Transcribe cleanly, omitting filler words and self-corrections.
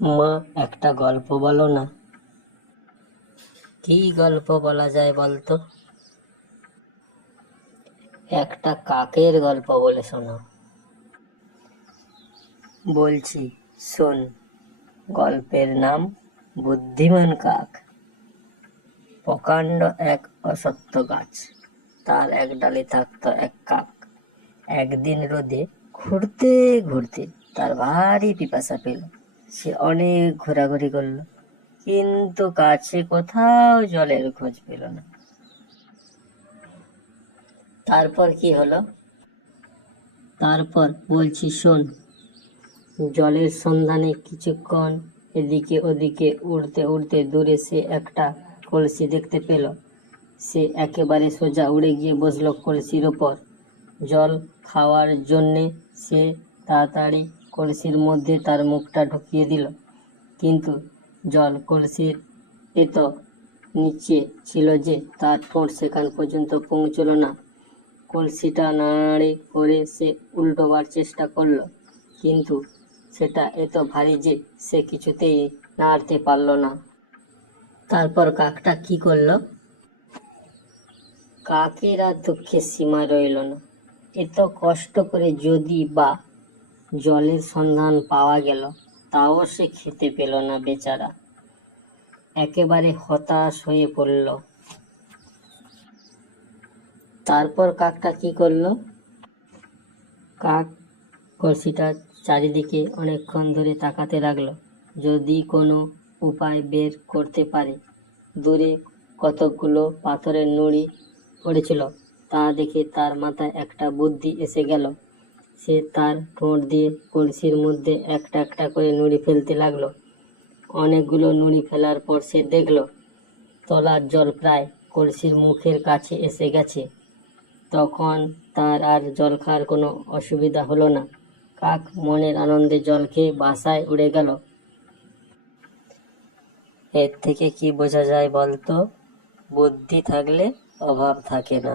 মা, একটা গল্প বলো না। কি গল্প বলা যায় বলতো? একটা কাকের গল্প বলে শোনো। বলছি, শোন। গল্পের নাম বুদ্ধিমান কাক। প্রকাণ্ড এক অশ্বত্থ গাছ, তার এক ডালে থাকতো এক কাক। একদিন রোদে ঘুরতে ঘুরতে তার ভারী পিপাসা পেল। সে অনেক ঘোরাঘুরি করলো, কিন্তু কাছে কোথাও জলের খোঁজ পেল না। তারপর কি হলো? তারপর বলছি শোন। জলের সন্ধানে কিছুক্ষণ এদিকে ওদিকে উড়তে উড়তে দূরে সে একটা কলসি দেখতে পেল। সে একেবারে সোজা উড়ে গিয়ে বসলো কলসির ওপর। জল খাওয়ার জন্যে সে তাড়াতাড়ি কলসির মধ্যে তার মুখটা ঢুকিয়ে দিল, কিন্তু জল কলসির এত নিচে ছিল যে তার ঠোঁট সেখান পর্যন্ত পৌঁছলো না। কলসিটা নাড়ানাড়ি করে সে উল্টোবার চেষ্টা করলো, কিন্তু সেটা এত ভারী যে সে কিছুতেই নাড়তে পারল না। তারপর কাকটা কি করলো? কাকের আর দুঃখের সীমা রইল না। এত কষ্ট করে যদি বা জলের সন্ধান পাওয়া গেল, তাও সে খেতে পেল না বেচারা। একেবারে হতাশ হয়ে পড়ল। তারপর কাকটা কি করলো? কাক কলসিটার চারিদিকে অনেকক্ষণ ধরে তাকাতে লাগলো, যদি কোনো উপায় বের করতে পারে। দূরে কতকগুলো পাথরের নুড়ি পড়েছিল, তা দেখে তার মাথায় একটা বুদ্ধি এসে গেল। সে তার ঠোঁট দিয়ে কলসির মধ্যে একটা একটা করে নুড়ি ফেলতে লাগলো। অনেকগুলো নুড়ি ফেলার পর সে দেখলো তলার জল প্রায় কলসির মুখের কাছে এসে গেছে। তখন তার আর জল খাওয়ার কোনো অসুবিধা হলো না। কাক মনের আনন্দে জল খেয়ে বাসায় উড়ে গেল। এর থেকে কি বোঝা যায় বলতো? বুদ্ধি থাকলে অভাব থাকে না।